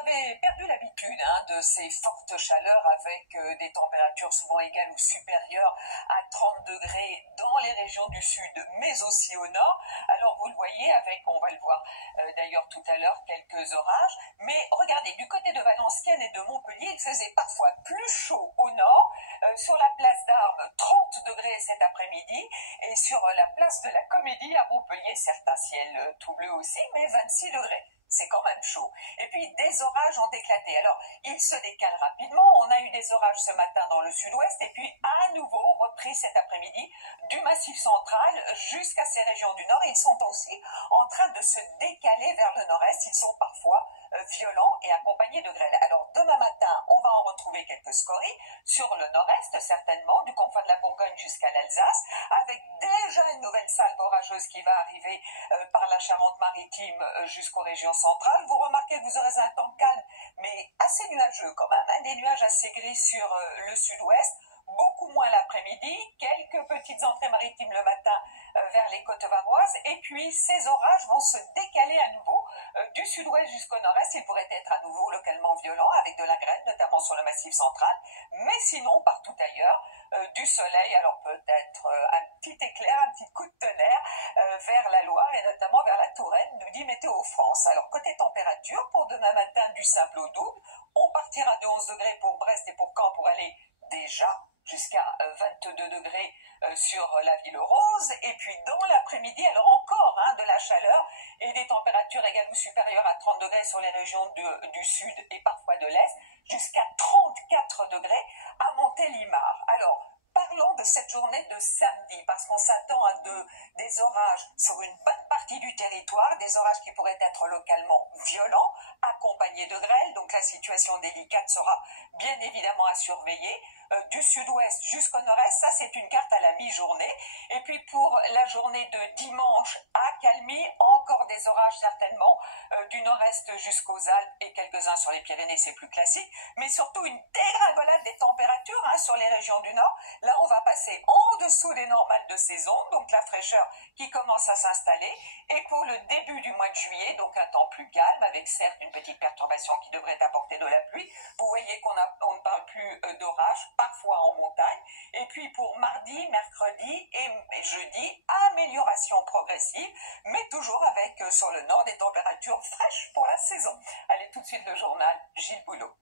avait perdu l'habitude de ces fortes chaleurs avec des températures souvent égales ou supérieures à 30 degrés dans les régions du sud, mais aussi au nord. Alors vous le voyez avec, on va le voir d'ailleurs tout à l'heure, quelques orages. Mais regardez, du côté de Valenciennes et de Montpellier, il faisait parfois plus chaud au nord. Sur la place d'Armes, 30 degrés cet après-midi. Et sur la place de la Comédie à Montpellier, certains ciels tout bleus aussi, mais 26 degrés. C'est quand même chaud. Et puis, des orages ont éclaté. Alors, ils se décalent rapidement. On a eu des orages ce matin dans le sud-ouest et puis à nouveau repris cet après-midi du Massif central jusqu'à ces régions du nord. Ils sont aussi en train de se décaler vers le nord-est. Ils sont parfois violents et accompagnés de grêle. Alors, demain matin, on va en retrouver quelques scories sur le nord-est, certainement, du confin de la Bourgogne jusqu'à l'Alsace, avec déjà une nouvelle salve orageuse qui va arriver par la Charente-Maritime jusqu'aux régions centrales. Vous remarquez que vous aurez un temps calme, mais assez nuageux quand même, des nuages assez gris sur le sud-ouest, beaucoup moins l'après-midi, quelques petites entrées maritimes le matin vers les côtes varoises, et puis ces orages vont se décaler à nouveau du sud-ouest jusqu'au nord-est. Ils pourraient être à nouveau localement violents avec de la grêle, notamment sur le Massif central, mais sinon partout ailleurs du soleil. Alors peut-être un petit éclair, un petit coup de tonnerre vers la Loire et notamment vers la Touraine, nous dit Météo France. Alors côté température, pour demain matin, du simple au double, on partira de 11 degrés pour Brest et pour Caen pour aller déjà jusqu'à 22 degrés sur la ville rose, et puis dans l'après-midi, alors encore de la chaleur et des températures égales ou supérieures à 30 degrés sur les régions du sud et parfois de l'est, jusqu'à 34 degrés à Montélimar. Alors, parlons de cette journée de samedi, parce qu'on s'attend à des orages sur une bonne partie du territoire, des orages qui pourraient être localement violents, accompagnés de grêle, donc la situation délicate sera bien évidemment à surveiller. Du sud-ouest jusqu'au nord-est, ça c'est une carte à la mi-journée. Et puis pour la journée de dimanche, accalmie, encore des orages certainement du nord-est jusqu'aux Alpes et quelques-uns sur les Pyrénées, c'est plus classique, mais surtout une dégringolade des températures sur les régions du nord. Là on va passer en dessous des normales de saison, donc la fraîcheur qui commence à s'installer. Et pour le début du mois de juillet, donc un temps plus calme, avec certes une petite perturbation qui devrait apporter de la pluie. Vous voyez qu'on ne parle plus d'orage, parfois en montagne. Et puis pour mardi, mercredi et jeudi, amélioration progressive, mais toujours avec sur le nord des températures fraîches pour la saison. Allez, tout de suite le journal, Gilles Boulot.